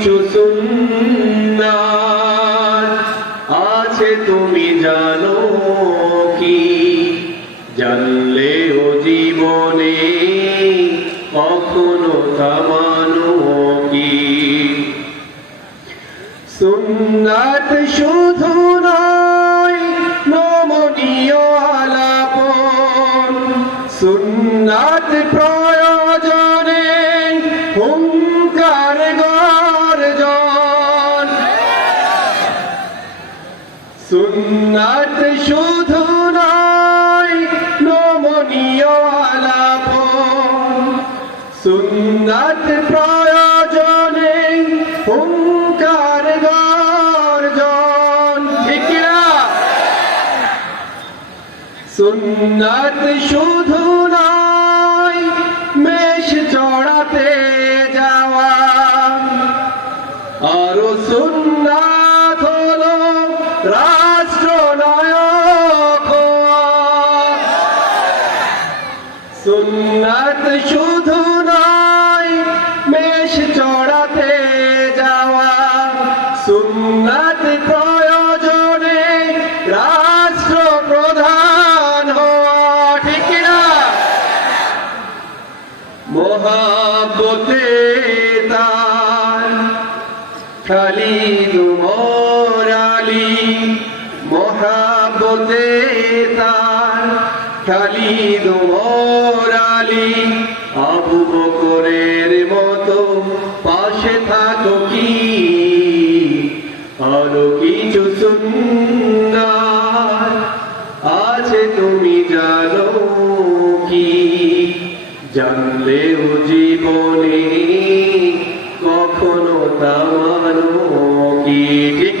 কিছু আছে তুমি জানো কি? জানলেও জীবনে কখনো থামানো কি? সুন্নাত শুধু নয়, নমনীয় আলাপন। সুন্নাত সুন্নাত শুধু নয় নমনীয় আলাপন সুন্নাত প্রয়োজনে হুঙ্কার গর্জন। ঠিক কিনা? সুন্নাত শুধু নয়, মেষ চড়াতে যাওয়া। আরও সুন্নাত রাষ্ট্রনায়ক সুন্নাত শুধু নয়, মেষ চড়াতে যাওয়া। সুন্নাত প্রয়োজনে রাষ্ট্র প্রধান হওয়া, ঠিক না? মহাবতে তার খালিদ মোরালি মহাবতে তার খালিদ আবু বকরের মতো পাশে থাকো কি? আরও কিছু সুন্দর আছে তুমি জানো কি? জানলেও জীবনে কখনো তামানো কি? ঠিক?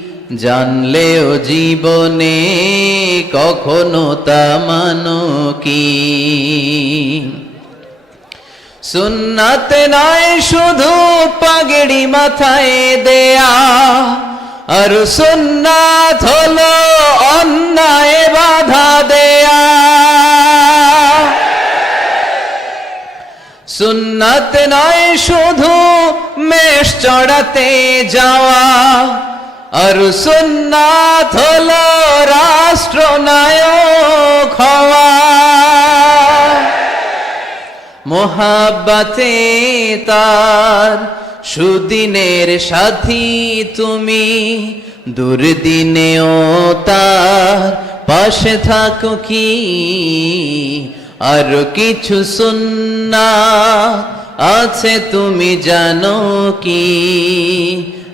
জানলেও জীবনে কখনো তামানো কি? সুন্নাতে নয় শুধু পাগড়ি মাথায় দেয়া, আর সুন্নাত হলো অন্যায় বাধা দেয়া। সুন্নাত নয় শুধু মেষ চড়াতে যাওয়া আর সুন্নাত হলো রাষ্ট্রনায়ক হওয়া। মোহাব্বাতে তার সুদিনের সাথী তুমি, দুর্দিনেও তার পাশে থাকো কি? আর কিছু সুন্না আছে তুমি জানো কি?